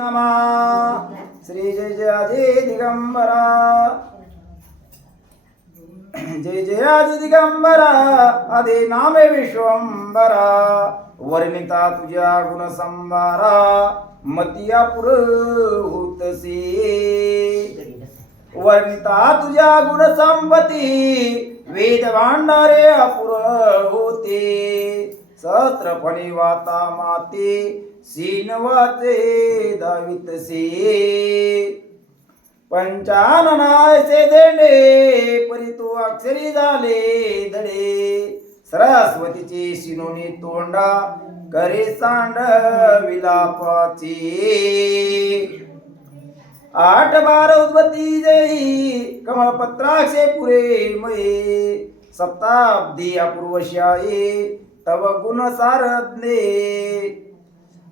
नमः श्री जय जय आदि दिगंबरा जय जय आदि दिगंबरा आदि नामे विश्वंबरा वर्णिता तुझ्या गुण संभारा मतिया पुरहुतसी वर्णिता तुझ्या गुण संपती वेद भांडारे अपुर होते सहस्त्रफणी वाता माते सीनवाचे दावितसे पंचाननायचे देणे परी तो अक्षरी झाले धडे. सरस्वतीचे शिनोनी तोंडा करे सांड विलापाचे. आठ बार उद्वती जयी कमळपत्राक्षे पुरे मये. सप्ताब्दी अपूर्वशाये तव गुण सारज्ञे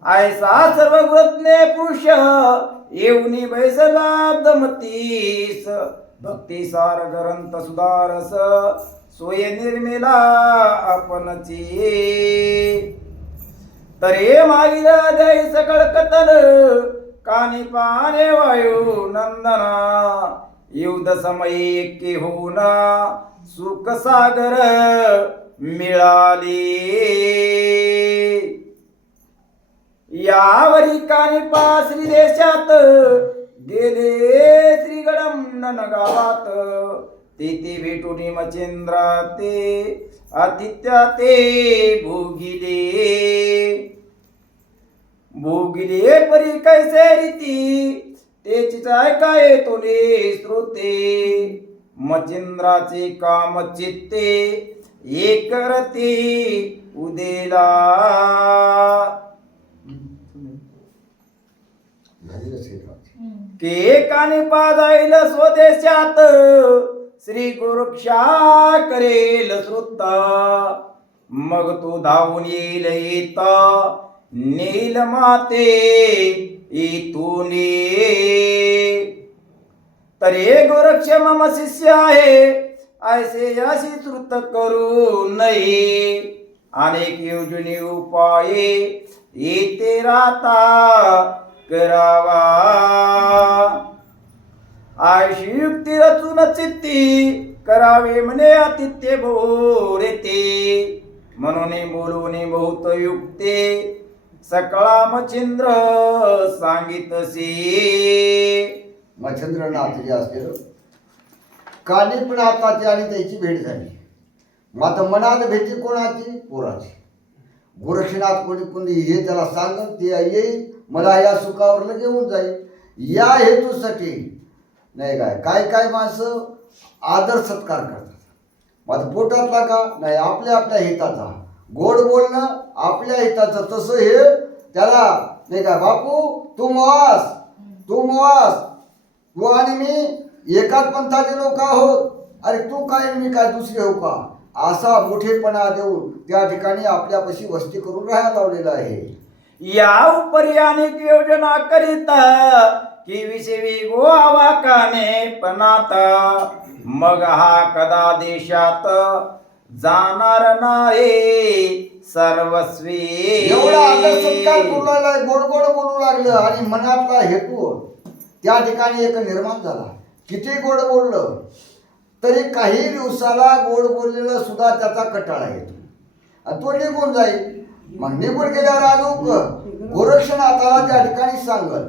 आयसा सर्व गुणज्ञे पुरुष येऊनी बैसलाब्दमतीस भक्ती सार ग्रंथ सुधारस सोय निर्मिला आपणची. तरे मागिल जय सकळ कतल कानी पाने वायू नंदना युद्ध समये की होना सुख सागर मिळाली. यावरी कानिपा श्री देशात गेले श्रीगडम गावात तेथे भेटून मचेंद्रा ते आदित्या ते भोगिले. भोगिले परी कैसे रीती तेचीच ऐकाय तोले श्रोते. मचिंद्राचे काम चित्ते एक रती उदेला. के काने पाजाईल स्वदेशात. श्री गुरुक्षा करेल श्रुता मग तू धावून येईल येता नील माते इथून तरी गोरक्ष मम शिष्य आहे. ऐसे अशी श्रुत करू नये. अनेक योजने उपाये येते राहता करावा. आयशी युक्ती रचून चित्ती करावे म्हणे आतिथ्य भोर येते म्हणून बोलून बहुत युक्ते. सकळा मच्छिंद्र सांगितसे. मच्छिंद्रनाथ जे असतील. कानी पण आताची आणि त्याची भेट झाली. मात्र मनात भेटी कोणाची? पोराची. गोरक्षनाथ कोणी कोणी हे त्याला सांगत ते येईल. मला या सुखावर घेऊन जाईल. या हेतूसाठी नाही काय काय काय माणसं आदर सत्कार करतात. माझं पोटातला का? नाही आपल्या आपल्या हिताचा. गोड बोलणं आपल्या हिताचं. तसं हे त्याला नाही का बापू तू मोवास तू मोवास तू आणि मी एकाच पंथाचे लोक आहोत. अरे तू काय मी काय दुसरे हो का? असा मोठेपणा देऊन त्या ठिकाणी आपल्यापाशी वस्ती करून राहायला लावलेला आहे. या उपरी अनेक योजना करीता की विषयी गोवा काने पणाता मग हा कदा देशात जाणार नाही? सर्वस्वी एवढा आदर सत्कार करू लागला गोड गोड बोलू लागलं आणि मनातला हेतू त्या ठिकाणी एक निर्माण झाला. किती गोड बोललं? तरी काही दिवसाला गोड बोललेलं सुद्धा त्याचा कटाळा येतो. तो निघून जाईल. मग निघून गेल्यावर अजून गोरक्षनाथाला त्या ठिकाणी सांगल.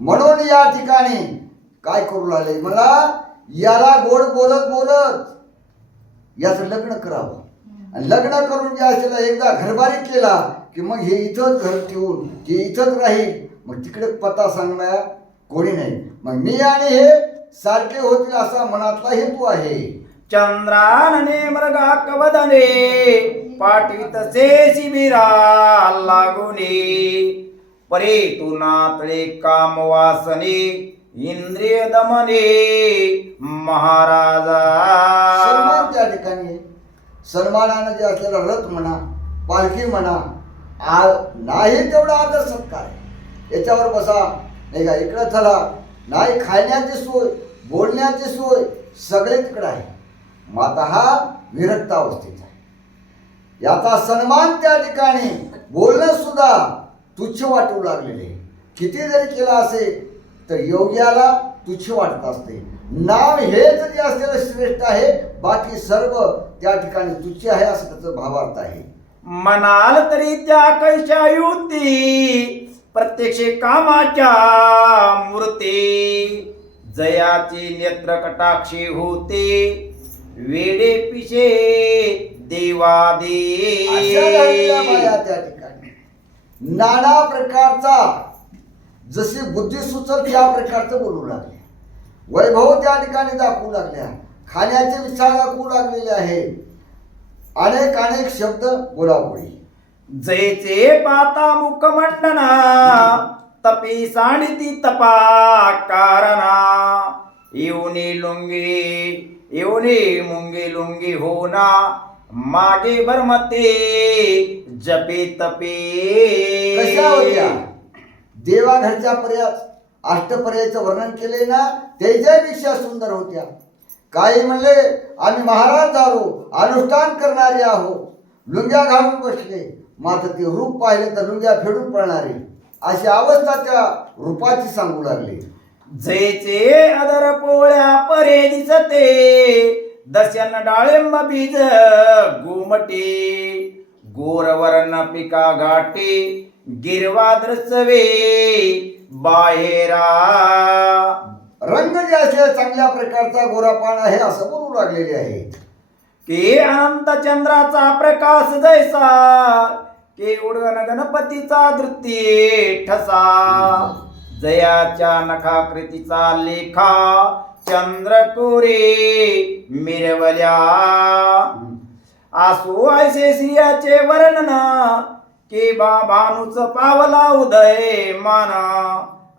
म्हणून या ठिकाणी काय करू लागले? मला याला गोड बोलत बोलत याचं लग्न करावं. आणि लग्न करून जे असेल एकदा घरबारी केला की मग हे इथंच घर ठेवून ते इथंच राहील. मग तिकडे पत्ता सांगणार कोणी नाही. मग मी आणि हे सारखे होतील असा मनातला हेतू आहे. चंद्रानने मृगा कवदने पाठवित शिबिरा लागुने. परे तू नातळे काम वासने इंद्रिय दमने महाराजा. सन्मान त्या ठिकाणी सन्मानानं जे असलेला रथ म्हणा पालखी म्हणा आ नाही तेवढा आदर सत्कार. आहे याच्यावर बसा. नाही का इकडं चला. नाही खाण्याची सोय बोलण्याची सोय सगळे तिकडं आहे. माता हा विरक्त अवस्थेचा आहे. याचा सन्मान त्या ठिकाणी बोलणं सुद्धा तुच्छ वाटू लागलेले. किती जरी केला असेल तर योग्याला तुच्छ वाटत असते. नाम हे जरी असलेलं श्रेष्ठ आहे बाकी सर्व त्या ठिकाणी तुच्छ आहे असं त्याचं भावार्थ आहे. म्हणाल तरी त्या कैशा युती प्रत्यक्ष कामाच्या मूर्ती. जयाचे नेत्र कटाक्षी होते वेडे पिशे देवादे अशा झालेल्या माया त्या ठिकाणी. नाना प्रकारचा जशी बुद्धी सुचल त्या प्रकारचं बोलू लागले वैभव त्या ठिकाणी दाखवू लागल्या. खाण्याचे विचार दाखवू लागलेले आहे. अनेक अनेक शब्द बोलापुढे. जयचे पाता मुखमंडना तपी सांडिती तपा कारणा येऊनी लुंगी येऊनी मुंगी लुंगी होना. मागे भरमते जपे तपे. कशा होत्या? देवाघरच्या पर्यात अष्टपर्याचं वर्णन केले ना त्याच्यापेक्षा सुंदर होत्या. काही म्हणले आम्ही महाराज झालो अनुष्ठान करणारे आहो. लुंग्या घालून बसले. मात्र ते रूप पाहिले तर लुंग्या फेडून पडणारे अशी अवस्था त्या रूपाची सांगू लागली. जयचे अदर पोळ्या परे दिसते. दर्शन डाळिंब बीज गोमटे गोरवर्ण पिका गाटे गिरवा द्रसवे बाहेरा. रंग जे असले चांगल्या प्रकारचा गोरापान आहे असं बोलू लागलेले आहे के अनंत चंद्राचा प्रकाश जैसा के उडगण गणपतीचा धृती ठसा. जयाच्या नखाकृतीचा लेखा चंद्रकोरे मिरवल्या. आसू ऐसे श्रियाचे वर्णन के बा पावला उदय माना.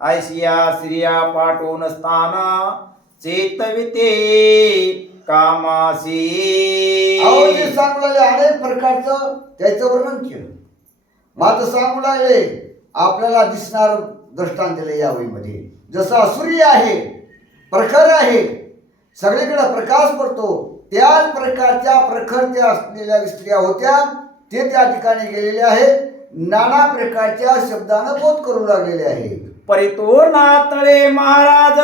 ऐशिया श्रिया पाठवून स्थाना चेतविते कामासी. सांगलेले अनेक प्रकारचं त्याचं वर्णन केलं. माझं सांगू लागले आपल्याला दिसणार दृष्टांत दिलं या वहीमध्ये जसं असुरी आहे प्रखर आहे. सगळीकडे प्रकाश पडतो. त्याच प्रकारच्या प्रखर त्या असलेल्या स्त्रिया होत्या. ते त्या ठिकाणी गेलेले आहेत. नाना प्रकारच्या शब्दानं बोध करू लागलेले आहेत. परितो नातळे महाराज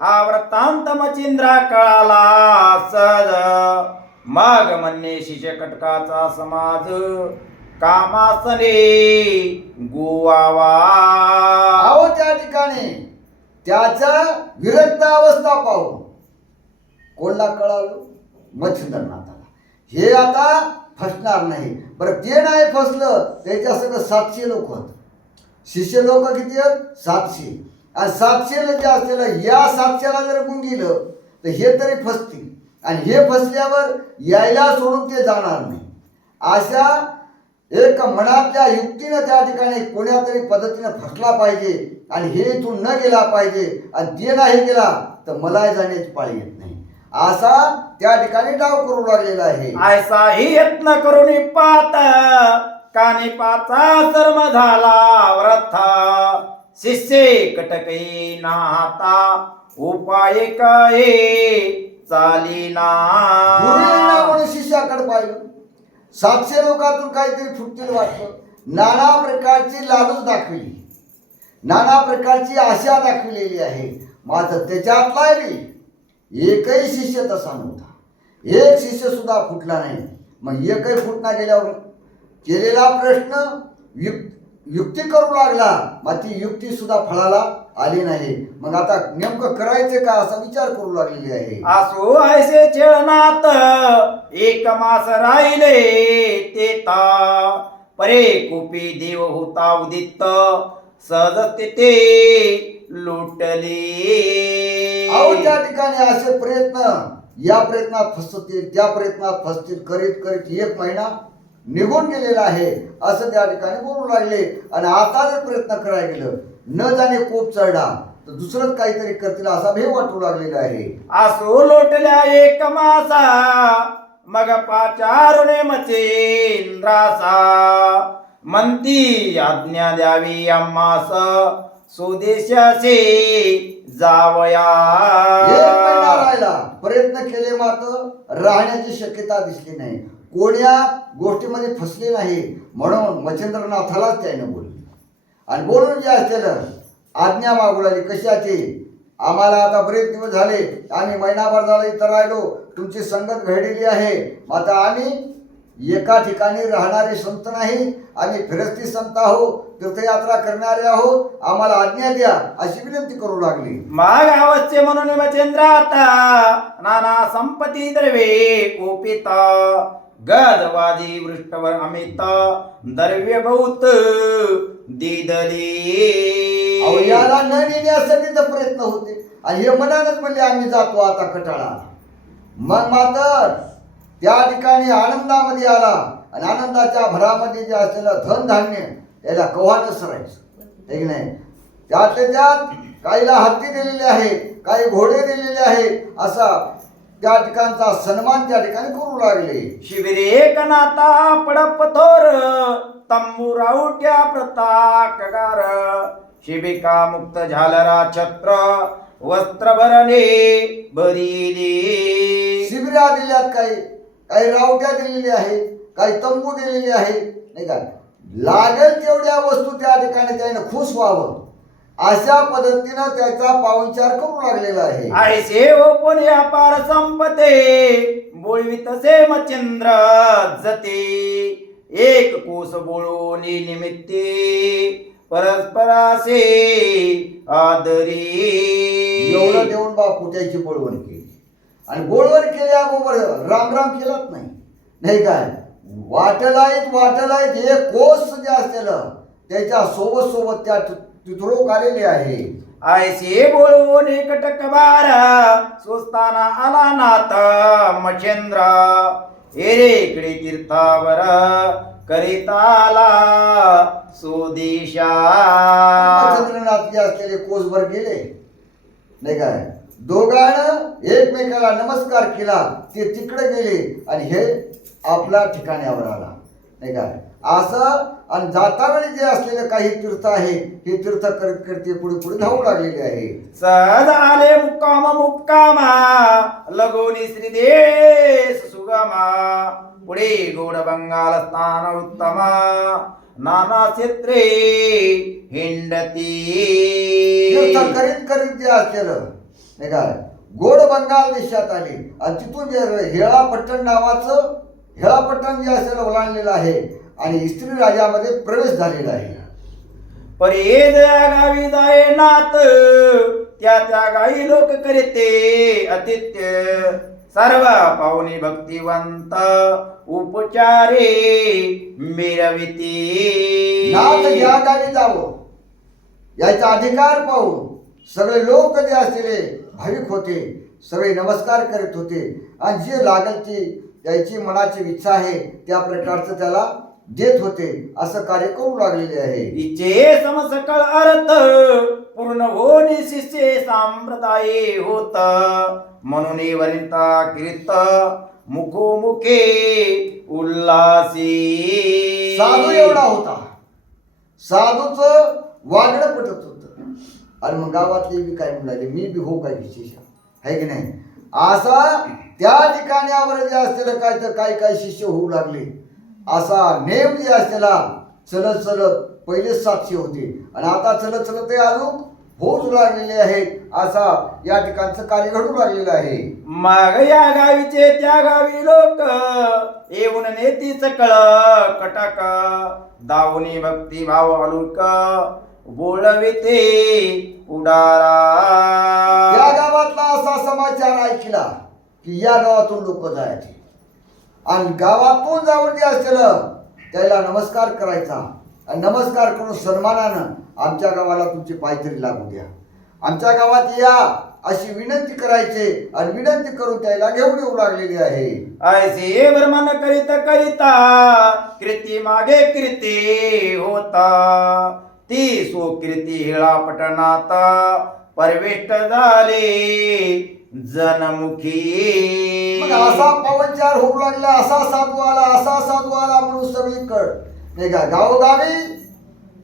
हा वृत्तांत मचिंद्रा कळाला सज मग म्हणणे शिष्य कटकाचा समाज. कामासने गोवावा. अहो त्या ठिकाणी. त्याचा विरक्त अवस्था पाहून कोणला कळालो? मच्छिंद्रनाथाला. हे आता फसणार नाही. बरं ते नाही फसलं त्याच्या सगळं सातशे लोक होत. शिष्य लोक किती आहेत? सातशे. आणि सातशेला जे म्हणजे असलेलं या सातशेला जर गुंगिलं तर हे तरी फसतील. आणि हे फसल्यावर यायला सोडून ते जाणार नाही. अशा एक मनातल्या युक्तीनं त्या ठिकाणी कोण्यातरी पद्धतीनं फसला पाहिजे. आणि हे इथून न गेला पाहिजे आणि ते नाही गेला तर मला जाण्याची पाळी येत नाही. असा त्या ठिकाणी डाव करू लागलेला आहे. ऐसाही यत्न करून पात काने पाचा सर्म झाला व्रथ शिष्ये कटके नाहता उपाय काय चालीना गुरुजींना म्हणून शिष्याकडे पाहिलं? सातशे लोकातून काहीतरी फुटतील वाटतं. नाना प्रकारची लालूच दाखविली. नाना प्रकारची आशा दाखविलेली आहे. मात्र त्याच्यातला बी. एकही शिष्य तसा नव्हता. एक शिष्य सुद्धा फुटला नाही. मग एकही फुटना गेल्यावर केलेला प्रश्न युक् युक्ती करू लागला. मग ती युक्ती सुद्धा फळाला आली नाही. मग आता नेमकं करायचं का असा विचार करू लागलेली आहे? असो ऐसे छळनात एक मास राहिले ते ता. परे कुपी देव होता उदित सहज ते लुटले. अहो त्या ठिकाणी असे प्रयत्न या प्रयत्नात फसतील त्या प्रयत्नात फसतील करीत करीत एक महिना निघून गेलेला आहे असं त्या ठिकाणी बोलू लागले. आणि आता जर प्रयत्न करायला गेलं न जाणे कोप चढला तर दुसरंच काहीतरी करतील असा भेव वाटू लागलेला आहे. असो लोटल्या एक मासा मग पाचारुणे मचेंद्रासा म्हणती आज्ञा द्यावी आम्हास स्वदेशाचे जावया. प्रयत्न केले मात्र राहण्याची शक्यता दिसली नाही. कोण्या गोष्टीमध्ये फसले नाही म्हणून मच्छेंद्रनाथालाच त्याने बोलले. आणि बोलून जे असलेलं आज्ञा मागू लागली. कशाची? आम्हाला आता बरेच दिवस झाले. आम्ही महिनाभर झाला इथं राहिलो. तुमची संगत घडलेली आहे. आता आम्ही एका ठिकाणी राहणारे संत नाही आम्ही फिरस्ती संत आहो तीर्थयात्रा करणारे आहो आम्हाला आज्ञा द्या अशी विनंती करू लागली. मागावस्य म्हणून मचेंद्राता नाना संपती द्रवे कोपित गजवादी वृष्टवर अमित द्रव्य बहुत दिदली. न नेण्यासाठी तर प्रयत्न होते. आणि हे मनानच म्हणले आम्ही जातो आता कटाळा मग मात्र त्या ठिकाणी आनंदामध्ये आला आणि आनंदाच्या भरामध्ये जे असलेलं धनधान्य याला कव्हानं सरायचं. हे की नाही? त्यातल्या त्यात काहीला हत्ती दिलेले आहे काही घोडे दिलेले आहेत असा त्या ठिकाणचा सन्मान त्या ठिकाणी करू लागले. शिबिरे कनाता पडप थोर तंबू राऊट्या प्रताकगार शिबिका मुक्त झालरा छत्र वस्त्र भरणे भरिले शिबिरा दिल्यात काही. काही रावट्या दिलेल्या आहेत काही तंबू दिलेले आहेत नाही का? लागेल तेवढ्या वस्तू त्या ठिकाणी त्याने खुश व्हावं. अशा पद्धतीनं त्याचा पाहुणचार करू लागलेला आहे. आयसे ओपन व्यापार संपते बोलवितसे मचंद्र जते. एक कोस बोळोनी निमित्ते परस्परासे आदरी. एवढं देऊन बापू त्याची बळवण केली. आणि बोलवण केल्याबरोबर राम राम केलाच नाही. नाही काय? वाटलायत वाटलायत हे कोस जे असलेलं त्याच्या सोबत सोबत त्या तिथरोक आलेले आहे. आयसे बोलून एकटक बारा स्वस्ताना आला नाथ मचेंद्र एरेकडे तीर्थावर करिताला स्वदेशा चंद्रनाथ जे असलेले कोसभर गेले. नाही काय? दोघांनं एकमेकाला नमस्कार केला ते तिकडे गेले आणि हे आपल्या ठिकाण्यावर आला. नाही काय असं आणि जाता वेळी जे असलेले काही तीर्थ आहे हे तीर्थ करत करते पुढे पुढे धावू लागलेले आहे. सहज आले मुक्काम मुक्कामा लगोनी श्रीदेश सुगमा. पुढे गोड बंगाल स्थान उत्तमा. नाना क्षेत्रे हिंडती. तीर्थ करीत करीत जे असलेलं नाही काय गोड बंगाल देशात आली. आणि तिथून जे हेळापट्टण नावाचं हेळापट्टण जे असलेलं ओलांडलेलं आहे आणि इस्त्री राजामध्ये प्रवेश झालेला आहे. परे जया गावी जाये नात त्या त्या गावी लोक करीते अतिथ्य सर्व पाहुणे भक्तिवंत उपचारे मिरविती. नाथ या गावी जावं. याचा अधिकार पाहून सगळे लोक जे असलेले भाविक होते सगळे नमस्कार करीत होते. आणि जे लागल ती त्याची मनाची इच्छा आहे त्या प्रकारचं त्याला देत होते असं कार्य करू लागलेले आहे. इचे समसकळ अर्थ पूर्ण होणे शिष्य संप्रदाय होत. म्हणून वरिता कीर्त मुखोमुखे उल्हासी. साधू एवढा होता. साधूच वागणं पटत होतं. आणि मग गावातले बी काय म्हणाले मी बी हो काय विशेष? आहे की नाही? असा त्या ठिकाणावर जे असलेलं काय तर काय काय शिष्य होऊ लागले. असा नेम जे असलेला चलत चलत पहिलेच साक्षी होते. आणि आता चलत चलत ते अजून होऊच लागलेले आहेत. असा या ठिकाणचं कार्य घडू लागलेलं आहे. माग या गावीचे त्या गावी लोक येऊन नेतीच कळ कटक दावणी भक्ती भाव अलुक. बोलविते या उडारा गावातला असा समाचार ऐकला की या गावातून लोक जायचे. आणि गावातून जाऊन जे असलेलं त्याला नमस्कार करायचा. आणि नमस्कार करून सन्मानानं आमच्या गावाला तुमची पायतरी लागू द्या. आमच्या गावात या अशी विनंती करायचे आणि विनंती करून त्याला घेऊन येऊ लागलेली आहे. ऐसे वर्मन करीत करिता कृती मागे कृती होता. ती सुकृती हिळा पटणात परविष्ट झाले. जनमुखी. मग असा पवनचार होऊ लागला असा साधू आला असा साधू आला म्हणून सगळी कळ नाही का गावोगावी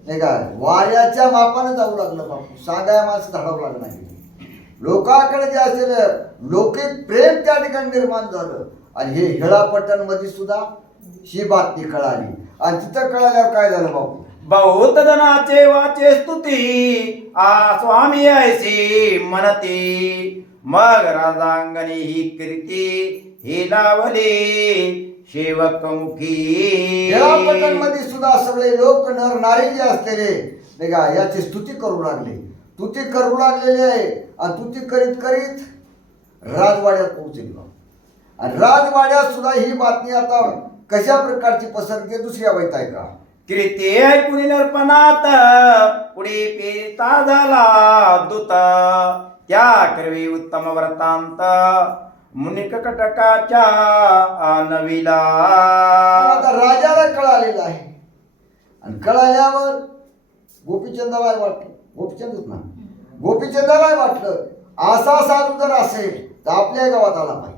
नाही का वाऱ्याच्या मापानं जाऊ लागलं बापू. सांगाय माणसं धाडावं लागलं नाही. लोकांकडे जे असेल लौकिक प्रेम त्या ठिकाणी निर्माण झालं. आणि हे हेळापट्टणमध्ये सुद्धा ही बातमी कळाली. आणि तिथं कळाल्यावर काय झालं बापू? बहुत जनाचे वाचे स्तुती. आ स्वामी ऐसी म्हणती मग राजांगणी ही कीर्ती ही लावली. सेवक मुखी मध्ये सुद्धा सगळे लोक नर नारी जे असलेले. नाही का याची स्तुती करू लागले. तुती करू लागलेली आहे. आणि तुती करीत करीत राजवाड्यात पोहोचली आणि राजवाड्यात सुद्धा ही बातमी आता कशा प्रकारची पसरते दुसऱ्या वैत आहे का कीर्ती ऐकून नरपणात पुढे पेरिता झाला दूत. त्या करवी उत्तम व्रतांत मुनिक कटकाच्या नवीला. आता राजाला कळालेला आहे. आणि कळाल्यावर गोपीचंदाला वाटलं. गोपीचंदच ना गोपीचंदाला वाटलं असा साधू जर असेल तर आपल्या गावात आला पाहिजे.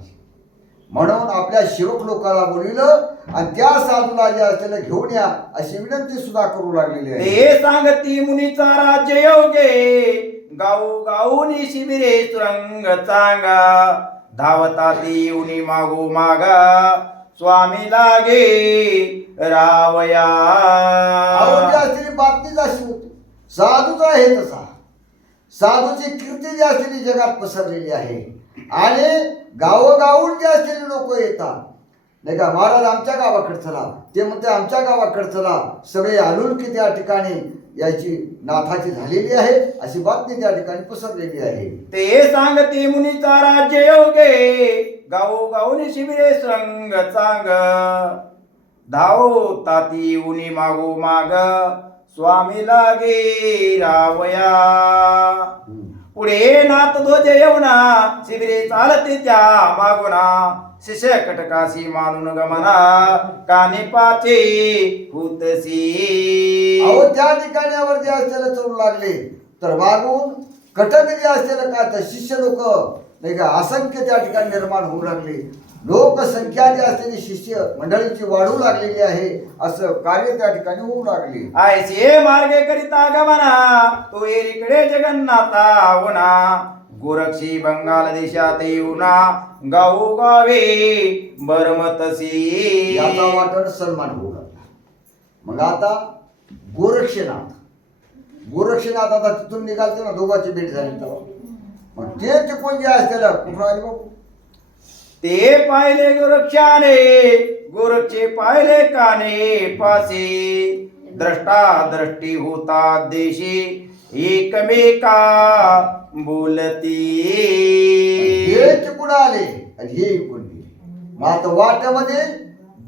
म्हणून आपल्या शिरोक लोकांना बोलिलं आणि त्या साधूला जे असलेलं घेऊन या अशी विनंती सुद्धा करू लागलेली आहे. ते सांगती मुनीचा राज्य योगे गाऊ गाऊनी शिबिरे सुरंग चांगा. धावता ती येऊनी मागो मागा स्वामी लागे रावया. असलेली बातमीच अशी होती साधूच आहे तसा. साधूची कीर्ती जी असलेली जगात पसरलेली आहे. आणि गावोगावून जे असलेले लोक येतात. नाही का? महाराज आमच्या गावाकडे चला. ते म्हणते आमच्या गावाकडे चला. सगळे आलुलकी त्या ठिकाणी याची नाथाची झालेली आहे. अशी बातमी त्या ठिकाणी पसरलेली आहे. ते सांगती मुनीचा राज्य योगे गाऊ गाऊनी शिबिरे सुरंग चांग. धावता ती उनी मागो माग. स्वामी लागे रावया. पुढे नात ध्वज येऊना शिबिरे चालते त्या मागुना शिष्य कटकाशी मानून गमना काने पाचे हुतसी. अहो त्या ठिकाणावर जे असलेलं चढू लागले. तर मागून कटक जे असलेलं काय तर शिष्य लोक नाही का असंख्य त्या ठिकाणी निर्माण होऊ लागले. लोकसंख्या जी असलेली शिष्य मंडळीची वाढू लागलेली आहे असं कार्य त्या ठिकाणी होऊ लागले. आयचे मार्गे करिता गमना तो एरीकडे जगन्नाथा आवना गोरक्षी बंगाल देशात येऊना गाऊ गावे बरमतसी. याचा वाटण सन्मान होऊ लागला. मग आता गोरक्षनाथ. गोरक्षनाथ आता तिथून निघालते ना दोघांची भेट झाली तेव्हा. मग ते टिकून जे असलेलं कुठून आले बाबू? ते पाहिले गोरक्षाने गोरक्षे पाहिले काने पासे. द्रष्टा द्रष्टी होता देशी एकमेका बोलती. हे टिकून आले आणि हे इकून गेले. मग आता वाट्यामध्ये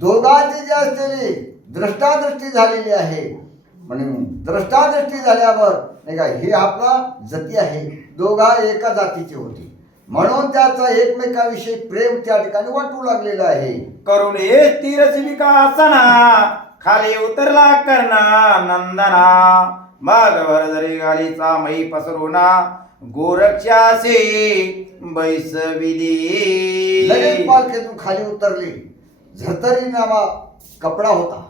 दोघांची जी असलेली द्रष्टादृष्टी झालेली आहे म्हणून द्रष्टादृष्टी झाल्यावर नाही का हे आपला जती आहे. दोघा एका जातीचे होते. म्हणून त्याचा एकमेकाविषयी प्रेम त्या ठिकाणी वाटू लागलेलं आहे. करून हे स्थिर विकासना खाली उतरला कर्णा नंदना. मग भरदरी गालीचा मै पसरुना गोरक्षासे बैसविली. लगेच पालखीतून खाली उतरली. झरतरी नावा कपडा होता.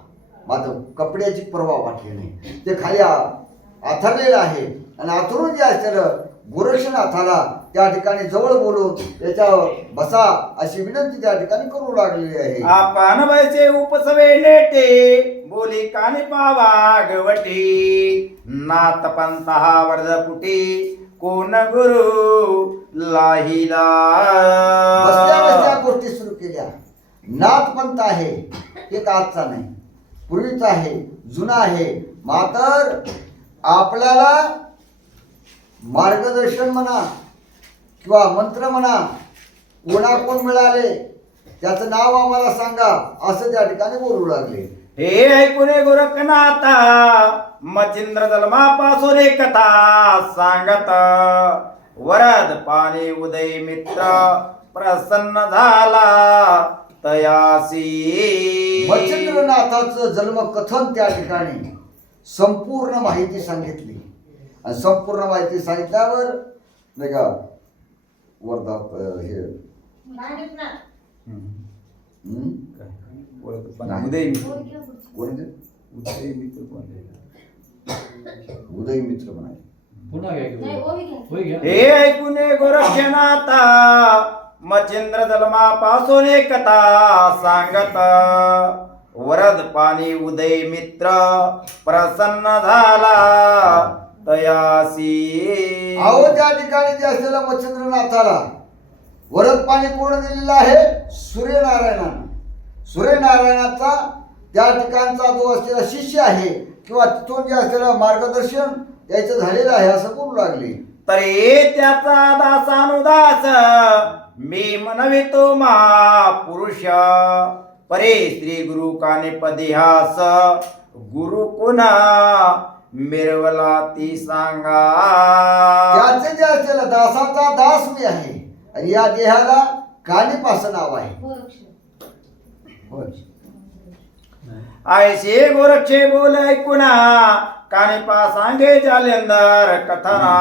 मात्र कपड्याची पर्वा वाटली नाही. ते खाली आथरलेलं आहे. आणि आथरून जे असलेलं गोरक्षनाथाला त्या ठिकाणी जवळ बोलून त्याच्यावर बसा अशी विनंती त्या ठिकाणी करू लागलेली आहे. आपण वैसे उपसवे नेटे बोली कानी पावा गवटी. नाथ पंत वर्धपुटी कोण गुरु लाहिला? बसल्या बसल्या गोष्टी सुरू केल्या. नाथपंथ आहे एक आजचा नाही? पूर्वीचा आहे जुना आहे. मातर आपल्याला मार्गदर्शन म्हणा किंवा मंत्र म्हणा कोणा कोण मिळाले त्याचं नाव आम्हाला सांगा असं त्या ठिकाणी बोलू लागले. हे ऐकुने गोरखनाथा मचिंद्र दलमापासून एक कथा सांगत वरद पाणी उदय मित्र प्रसन्न झाला तयासी. मच्छिंद्रनाथाचं जन्मकथन त्या ठिकाणी संपूर्ण माहिती सांगितली. आणि संपूर्ण माहिती सांगितल्यावर नाही का वर्धा हे? उदय मित्र. कोण? उदय मित्र कोण? उदय मित्र म्हणाले पुन्हा. हे ऐकुने गोरक्षनाथा मच्छिंद्र जलमापासून एक कथा सांगत. वरद पाणी उदय मित्र प्रसन्न झाला तयासी. अहो त्या ठिकाणी जे असलेल्या मच्छिंद्रनाथाला वरद पाणी कोण दिलेलं आहे? सूर्यनारायणानं. सूर्यनारायणाचा त्या ठिकाणचा जो असलेला शिष्य आहे किंवा तिथून जे असलेलं मार्गदर्शन याचं झालेलं आहे असं बोलू लागले. तरी त्याचा दासानुदास मी म्हणवितो महापुरुष. परे श्री गुरु कानिपदिहास गुरु कुणा मिरवला ती सांगा. त्याचे जे असलेलं दासाचा दास मी आहे. आणि या देहाला कानिपास नाव आहे. होय. ऐसे गोरक्षे बोल ऐकुना. कानिपा सांगे जालेंदर कथना.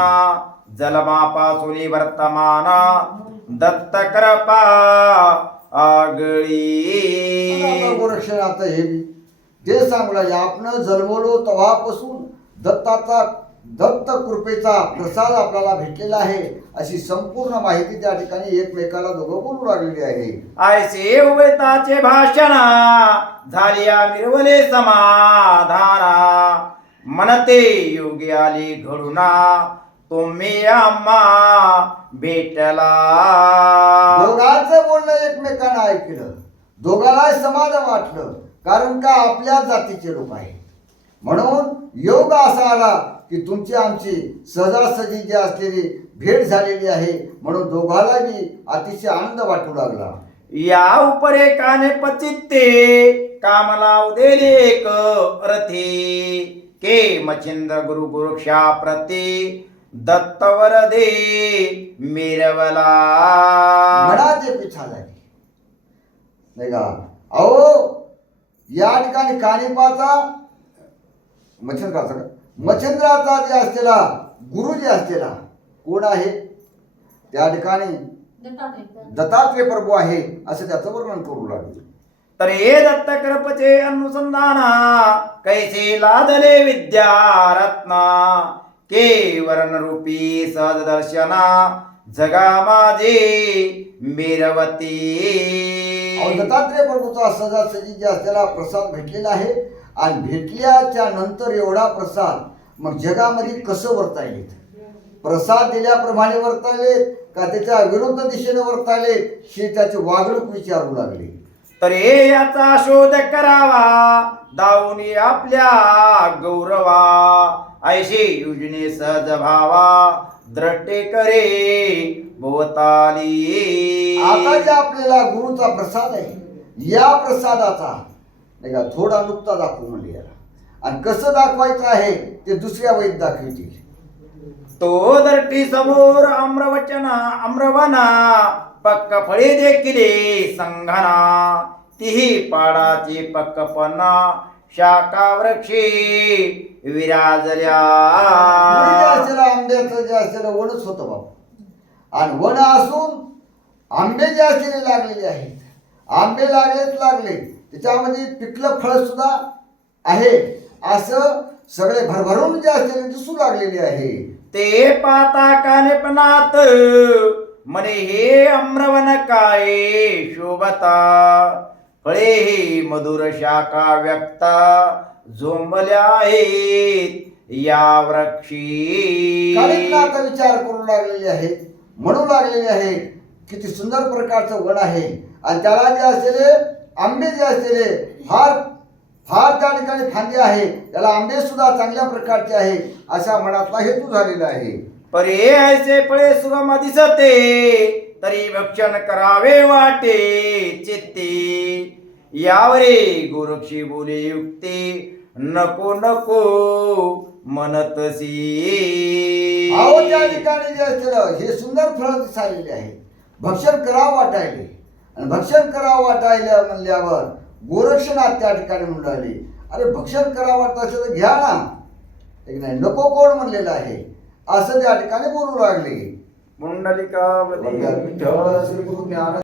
जलमापासून वर्तमान. दत्त कृपा आगळी. आता गोरक्षनाथ हे बी ते सांगू लागले आपण जन्मलो तेव्हापासून दत्ताचा दत्त कृपेचा प्रसाद आपल्याला भेटलेला आहे अशी संपूर्ण माहिती त्या ठिकाणी एकमेकाला दोघं बोलू लागलेली आहे. ऐसे उभयताचे भाषण झालिया मिरवले समाधाना. मनते योगी आली घडुना तुम्ही आम्हा भेटला. दोघांचं बोलणं एकमेकांना ऐकलं. दोघांना समाधान वाटलं कारण का आपल्या जातीचे लोक आहे म्हणून योग असा आला की तुमची आमची सहजासहजी जी असलेली भेट झालेली आहे म्हणून दोघाला बी अतिशय आनंद वाटू लागला. या उपरे काने पचित्ते कामला उदेले एक रथी. के मच्छिंद्र गुरु गुरुक्षा प्रती दत्तवर दे मिरवला. मनाचे पिछा झाली नाही का? अहो या ठिकाणी कानिपाचा मच्छिंद्राचा का? मच्छिंद्राचा जे असलेला गुरु जे असलेला कोण आहे? त्या ठिकाणी दत्तात्रेय प्रभू आहे असं त्याचं वर्णन करू लागले. तर हे दत्त कृपचे अनुसंधाना कैसे लादले विद्या रत्ना के रूपी सहज दर्शना जगा माझे मिरवती. दत्तात्रेय प्रभूचा सहजासहजी जे असलेला प्रसाद भेटलेला आहे आणि भेटल्याच्या नंतर एवढा प्रसाद मग जगामध्ये कसं वर्तायले प्रसाद दिल्याप्रमाणे वर्तायले का त्याच्या विरुद्ध दिशेने वर्तायले हे त्याचे वागणूक विचारू लागले. तर हे याचा शोध करावा दावणी आपल्या गौरवा. ऐशी युजने सहज भावा द्रष्टे करे भोवताली. आता जे आपल्याला गुरुचा प्रसाद आहे या प्रसादाचा नाही का थोडा नुकता दाखवू म्हणजे याला. आणि कसं दाखवायचं आहे ते दुसऱ्या वैद दाखवतील तो दर्टी समोर आम्रवचना आम्रवना पक्क फळे देखिले संघना. तिही पाडाची पक्कपणा शाखा वृक्षी विराजल्या. पूर्वी जे असलेलं आंब्याचं जे असलेलं वनच होतं बाबा. आणि वन असून आंबे जे असलेले लागलेले आहेत. आंबे लागलेच लागले. त्याच्यामध्ये पिकलं फळ सुद्धा आहे. असं सगळे भरभरून जे असलेले दिसू लागलेले आहे. ते पाता कानेपणात म्हणे हे अम्रवन काय शोभता? फळे हे मधुर शाखा व्यक्त झोंबल्या आहेत या वृक्षी. कालिकनाथ विचार करू लागलेले आहेत म्हणू लागलेले आहेत किती सुंदर प्रकारचं वन आहे. आणि त्याला जे असलेले आंबे जे असलेले फार फार त्या ठिकाणी फांदे आहे. त्याला आंबे सुद्धा चांगल्या प्रकारचे आहे अशा मनातला हेतू झालेला आहे. परे ऐसे फळे सुगम दिसते तरी भक्षण करावे वाटे चित्ते. यावरे गोरक्षी बोले युक्ती नको नको म्हणतसी अहो त्या ठिकाणी जे असलेलं हे सुंदर फळं दिसालेले आहे. भक्षण करावं वाटायले. भक्षण करावं वाटायला म्हणल्यावर गोरक्षनाथ त्या ठिकाणी म्हणून अरे भक्षण करावं वाटत असेल तर घ्या ना. एक नाही नको कोण म्हणलेलं आहे? असं त्या ठिकाणी बोलू लागले. ज्ञान